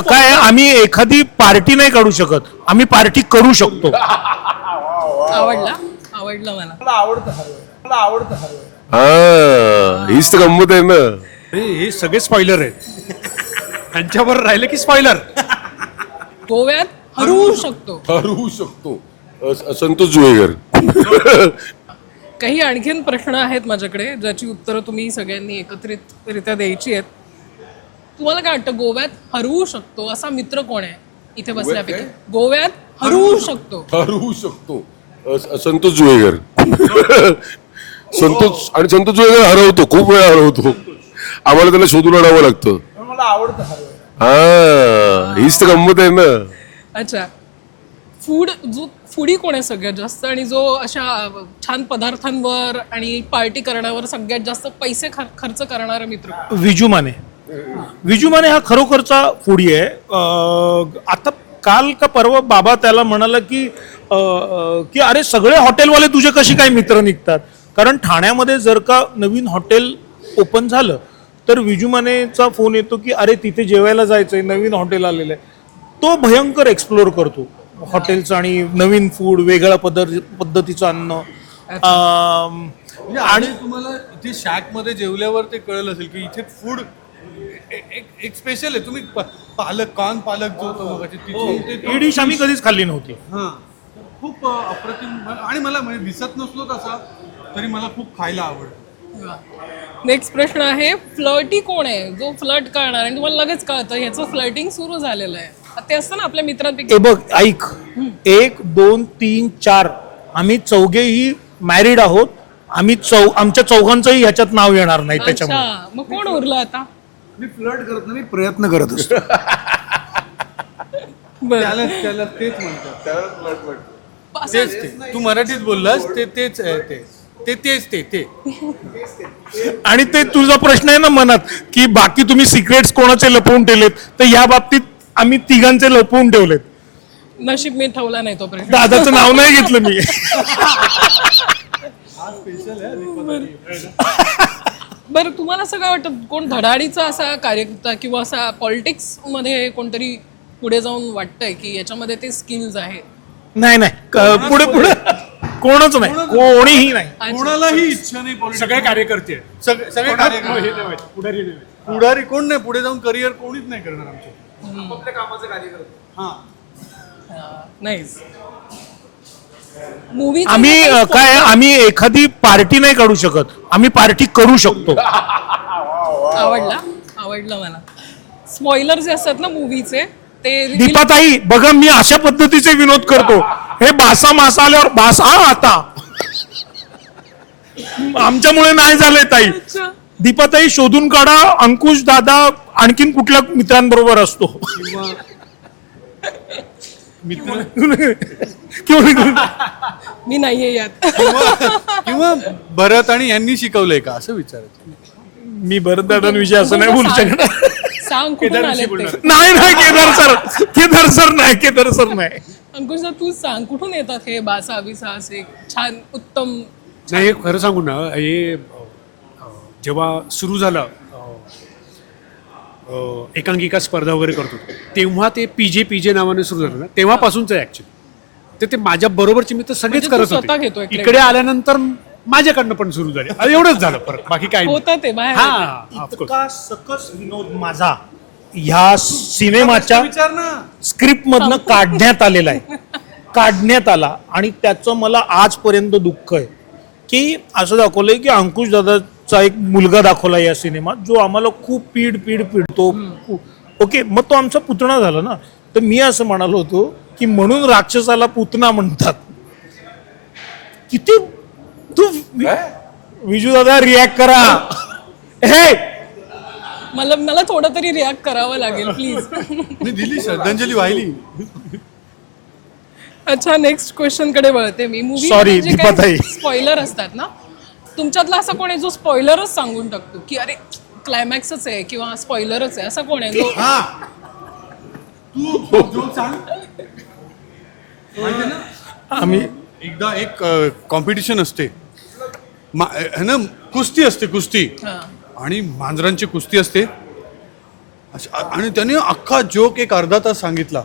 काय आहे, आम्ही एखादी पार्टी नाही काढू शकत, आम्ही पार्टी करू शकतो. आवडला मला हा हीच तर गंमत आहे ना. हे सगळे स्पॉइलर आहेत. त्यांच्यावर राहिले की स्पॉइलर. गोव्यात हरवू शकतो. हरवू शकतो. संतोष जुवेकर. काही आणखीन प्रश्न आहेत माझ्याकडे ज्याची उत्तरं तुम्ही सगळ्यांनी एकत्रितरित्या द्यायची आहेत. तुम्हाला काय वाटतं गोव्यात हरवू शकतो असा मित्र कोण आहे इथे बसल्यापैकी? गोव्यात हरवू शकतो. हरवू शकतो. संतोष जुवेकर. संतोष जुवेकर हरवतो, खूप वेळा हरवतो. आम्हाला त्याला शोधून आणावं लागतं. मला आवडतं हरवायला. हा हीच तर गंमत आहे ना. अच्छा, फूडी कोण आहे सगळ्यात जास्त आणि जो अशा छान पदार्थांवर आणि पार्टी करण्यावर सगळ्यात जास्त पैसे खर्च करणारा मित्र? विजू माने. विजू माने हा खरोखरचा फूडी आहे. आता काल का परवा बाबा त्याला म्हणाला की अरे सगळे हॉटेलवाले तुझे कसे काय मित्र निघतात, कारण ठाण्यामध्ये जर का नवीन हॉटेल ओपन झालं तर विजू मानेचा फोन येतो की अरे तिथे जेवायला जायचंय, नवीन हॉटेल आलेलं आहे. तो भयंकर एक्सप्लोर करतो हॉटेलचं आणि नवीन फूड, वेगळ्या पद्धतीचं अन्न. आणि तुम्हाला इथे शॅक मध्ये जेवल्यावर ते कळलं असेल की इथे फूड एक स्पेशल आहे. तुम्ही कॉर्न पालक जो तो ही डिश आम्ही कधीच खाल्ली नव्हती. हा खूप अप्रतिम. आणि मला म्हणजे दिसत नसलो तसा तरी मला खूप खायला आवडतं. नेक्स्ट प्रश्न आहे, फ्लर्टी कोण आहे जो फ्लर्ट करणार आणि तुम्हाला लगेच कळतं ह्याचं फ्लर्टिंग सुरू झालेलं आहे? ते असतं ना आपल्या मित्रांपैकी. बघ ऐक, 1 2 3 4 आम्ही चौघेही मॅरिड आहोत. आमच्या चौघांचंही ह्याच्यात नाव येणार नाही त्याच्यामुळे. अच्छा, मग कोण उरलं आता? मी फ्लर्ट करत नाही, मी प्रयत्न करत असतो. बरं. त्याला तेच म्हणतात. त्याला फ्लर्ट म्हणतात. असं- तेच ते तू मराठीत बोललास तेच आहे ते. आणि ते तुझा प्रश्न आहे ना मनात की बाकी तुम्ही सिक्रेट्स कोणाचे लपवून ठेवलेत, तर या बाबतीत आम्ही तिघांचे लपवून ठेवलेत. नशीब मी ठेवला नाही तो प्रश्न. दादाचं नाव नाही घेतलं मी. बरं, तुम्हाला असं काय वाटतं कोण धडाडीचा असा कार्यकर्ता किंवा असा पॉलिटिक्स मध्ये कोणतरी पुढे जाऊन वाटतंय की याच्यामध्ये ते स्किल्स आहेत? नाही पुढे कोणच नाही, कोणीही नाही. कोणालाही इच्छा नाही. सगळे कार्यकर्ते आहेत. सगळे कार्यक्रम पुढारी नाही. पुढारी कोण नाही. पुढे जाऊन करिअर कोणीच नाही करणार आमचे. कामाचं कार्य करतो. हा नाहीच. मूवी आम्ही एखादी पार्टी नाही काढू शकत, आम्ही पार्टी करू शकतो. आवडला मला. स्पॉइलर जे असतात ना मूवीचे ते दीपाताई बघा मी अशा पद्धतीचे विनोद करतो. हे बासा मासा आल्यावर बासा आता आमच्यामुळे नाही झाले ताई. अच्छा. दीपाताई शोधून काढा अंकुश दादा आणखीन कुठल्या मित्रांबरोबर असतो. मी नाहीये यात. किंवा भरत आणि यांनी शिकवलंय का असं विचारायचं. मी भरत दादांविषयी असं नाही बोलू शकणार. सांग कुठून आले ते? नाही केदार सर नाही. अंकुश तू सांग कुठून येतात हे बासा बिसा असे छान उत्तम? नाही, हे खरं सांगू ना, हे जेव्हा सुरू झालं एकांकिका स्पर्धा वगैरे करतो तेव्हा ते पीजे नावाने सुरू झालं ना, तेव्हापासूनच आहे ऍक्च्युली. ते माझ्या बरोबरचे मित्र सगळेच म्हणजे तू करत स्वतः होते. घेतोय इकडे आल्यानंतर माझ्याकडनं पण सुरू झाले. एवढंच झालं फरक, बाकी काय नाही. होतं ते बाहेर. हा of course. इतका सकस विनोद माझा ह्या सिनेमाच्या विचार ना. स्क्रिप्ट मधनं काढण्यात आला आणि त्याचं मला आजपर्यंत दुःख आहे की असं दाखवलंय की अंकुश दादाचा एक मुलगा दाखवला या सिनेमात जो आम्हाला खूप पिडतो. ओके, मग तो आमचा पुतणा झाला ना. तर मी असं म्हणालो होतो की म्हणून राक्षसाला पुतना म्हणतात. किती तू विजू दादा रिॲक्ट करा. हे मला थोडं तरी रिॲक्ट करावं लागेल प्लीज. मी दिली श्रद्धांजली वाहिली. अच्छा, नेक्स्ट क्वेश्चन कडे वळते मी. Sorry, दीपाताई. स्पॉइलर असतात ना, तुमच्यातला असा कोण आहे जो स्पॉइलरच सांगून टाकतो की अरे क्लायमॅक्सच आहे किंवा स्पॉइलरच आहे, असा कोण आहे जो? तू सांग. माहिती ना, आम्ही एकदा एक कॉम्पिटिशन असते है ना, कुस्ती असते. हा. आणि मांजरांची कुस्ती असते आणि त्याने अख्खा जोक एक अर्धा तास सांगितला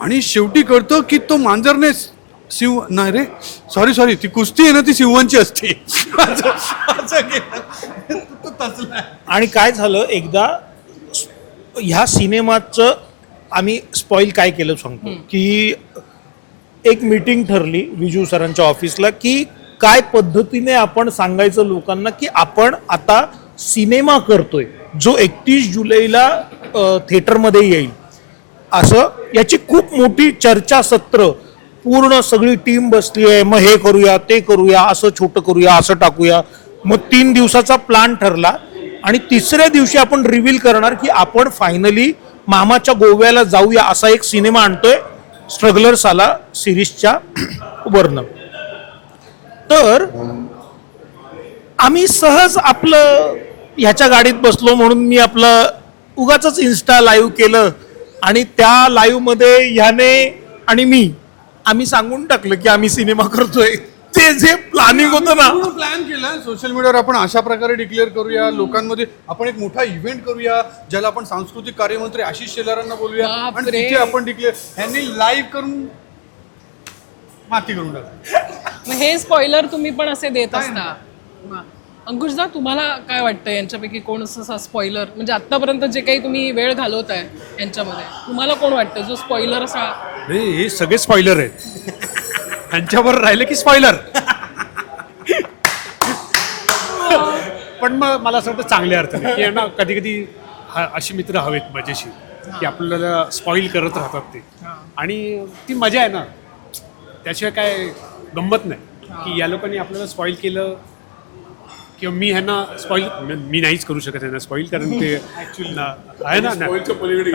आणि शेवटी कळतं की तो मांजरने शिव नाही रे सॉरी ती कुस्ती आहे ना ती शिवांची असते असं केलं. तो तसला. आणि काय झालं एकदा ह्या सिनेमाचं आम्ही स्पॉइल काय केलं सांगतो की एक मीटिंग ठरली विजू सरांच्या ऑफिसला की काय पद्धतीने आपण सांगायचं लोकांना की आपण आता सिनेमा करतोय जो 31 जुलैला थिएटरमध्ये येईल असं. याची खूप मोठी चर्चासत्र पूर्ण सगळी टीम बसली आहे. मग हे करूया ते करूया असं छोटं करूया असं टाकूया. मग 3 दिवसाचा प्लॅन ठरला आणि तिसऱ्या दिवशी आपण रिव्हील करणार की आपण फायनली मामाच्या गोव्याला जाऊया असा एक सिनेमा आणतोय स्ट्रगलर्स आला सिरीजच्या वरनं. तर आम्ही सहज आपलं ह्याच्या गाडीत बसलो म्हणून मी आपलं उगाच इन्स्टा लाईव्ह केलं आणि त्या लाईव्ह मध्ये ह्याने आणि आम्ही सांगून टाकलं की आम्ही सिनेमा करतोय. ते जे प्लॅनिंग होतं ना प्लॅन केला सोशल मीडियावर आपण अशा प्रकारे डिक्लेअर करूया लोकांमध्ये आपण एक मोठा इव्हेंट करूया ज्याला आपण सांस्कृतिक कार्यमंत्री आशिष शेलारांना बोलूया आणि बापरे. तिथे आपण डिक्लेअर ह्यांनी लाईव्ह करून माती करून टाकू. मग हे स्पॉइलर तुम्ही पण असे देत असता. वा. अंकुशदा तुम्हाला काय वाटतं यांच्यापैकी कोण असा स्पॉइलर म्हणजे आतापर्यंत जे काही तुम्ही वेळ घालवताय यांच्यामध्ये तुम्हाला कोण वाटतं जो स्पॉइलर असा नाही हे सगळे स्पॉइलर आहेत त्यांच्यावर राहिले की स्पॉइलर. पण मग मला असं वाटतं चांगल्या अर्थाने की ना कधी कधी अशी मित्र हवेत मजेशीर की आपल्याला स्पॉइल करत राहतात ते आणि ती मजा आहे ना त्याशिवाय काय गंमत नाही की या लोकांनी आपल्याला स्पॉइल केलं किंवा मी ह्यांना स्पॉइल मी नाहीच करू शकत ह्यांना स्पॉइल कारण ते आहे ना पलीकडे